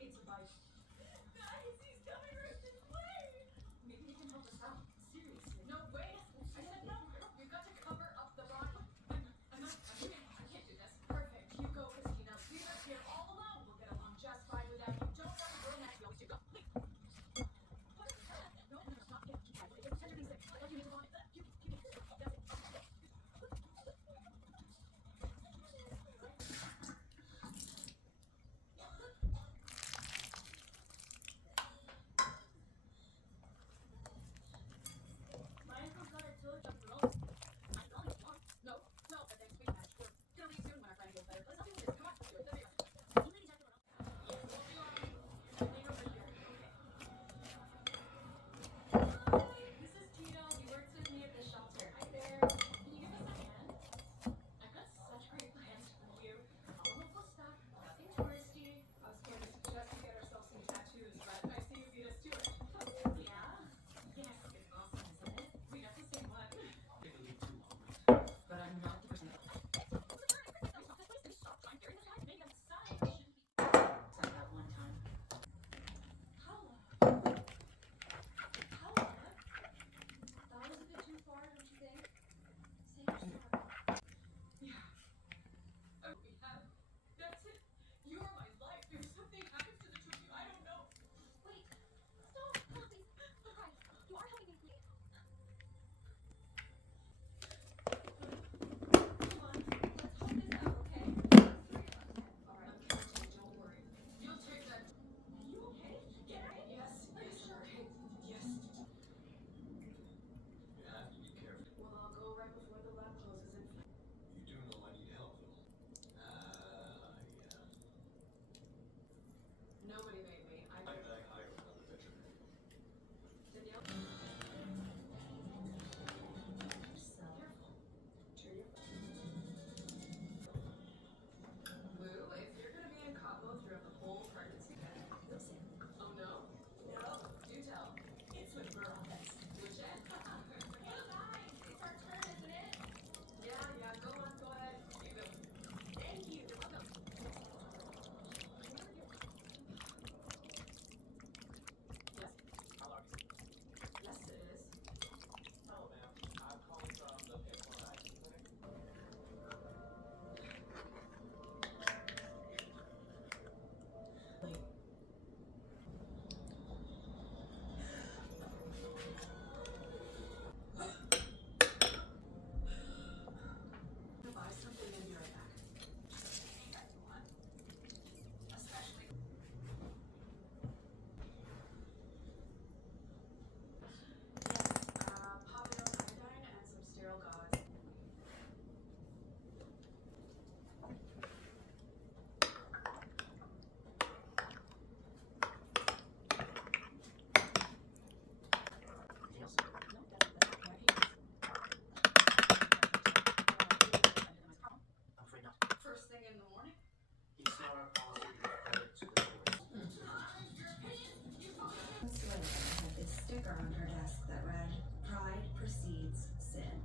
It's a bite. Guys, he's coming right this way. Maybe he can help us out. Seriously. No, wait. I said no. You've got to cover up the body. I can't do this. Perfect. You go, Christina. Leave us here all alone. We'll get along just fine without you. Don't worry, we'll next. We always do. Go. Please. What is that? No, stop. Keep quiet. It's tender things. Like you need to vomit. That's it. My uncle got a toe jump roll. I don't want. No, but thanks, we match. We're gonna leave soon when our friend feels better. Let's do this. Come on, do it. Let's be right. You ladies have to run. Standing over here. Okay. This is Tito. He works with me at the shelter. Hi there. Can you give us a hand? I've got such great plans for you. All local stuff, nothing touristy. I was going to suggest we get ourselves some tattoos, but I see you beat us to it. Yeah? Yes, it's awesome, isn't it? We got the same one. But I'm not the person that... I'm very much maybe I'm sorry. I shouldn't be... Said that one time. Paula. Paula? That was a bit too far, don't you think? Say you're sorry. Yeah. We have. That's it. You are my life. If something happens to the two of you, I don't know. Wait. Stop. Please. Oh, guys. You are helping me, please. Come on. Let's hold this out, okay? 3 of us. All right. I'm counting. Don't worry. You'll take that. Are you okay? Get out. Yes. Are you sure? Okay. Yes. You have to be careful. Well, I'll go right before the lab closes and... You do know I need help, though. Yeah. Nobody made me. I hire another veterinarian. Danielle? So careful. Turn your... Lou, if you're gonna be in Cabo throughout the whole pregnancy, listen. Oh no? No. Do tell. It's with girl. Which end? Hey guys, it's our turn, isn't it? Yeah. Go ahead. You go. Thank you. You're welcome. Yes. How long is it? Yes, it is. Hello, ma'am. I'm calling from the Takeout clinic. Wait. Buy something and be right back. Especially. Yes, povidone iodine and some sterile gauze. Yes. No, that's not my hands. I'm afraid not. First thing in the morning? It's not our policy to report to the police. Sway had this sticker on her desk that read, "Pride precedes sin."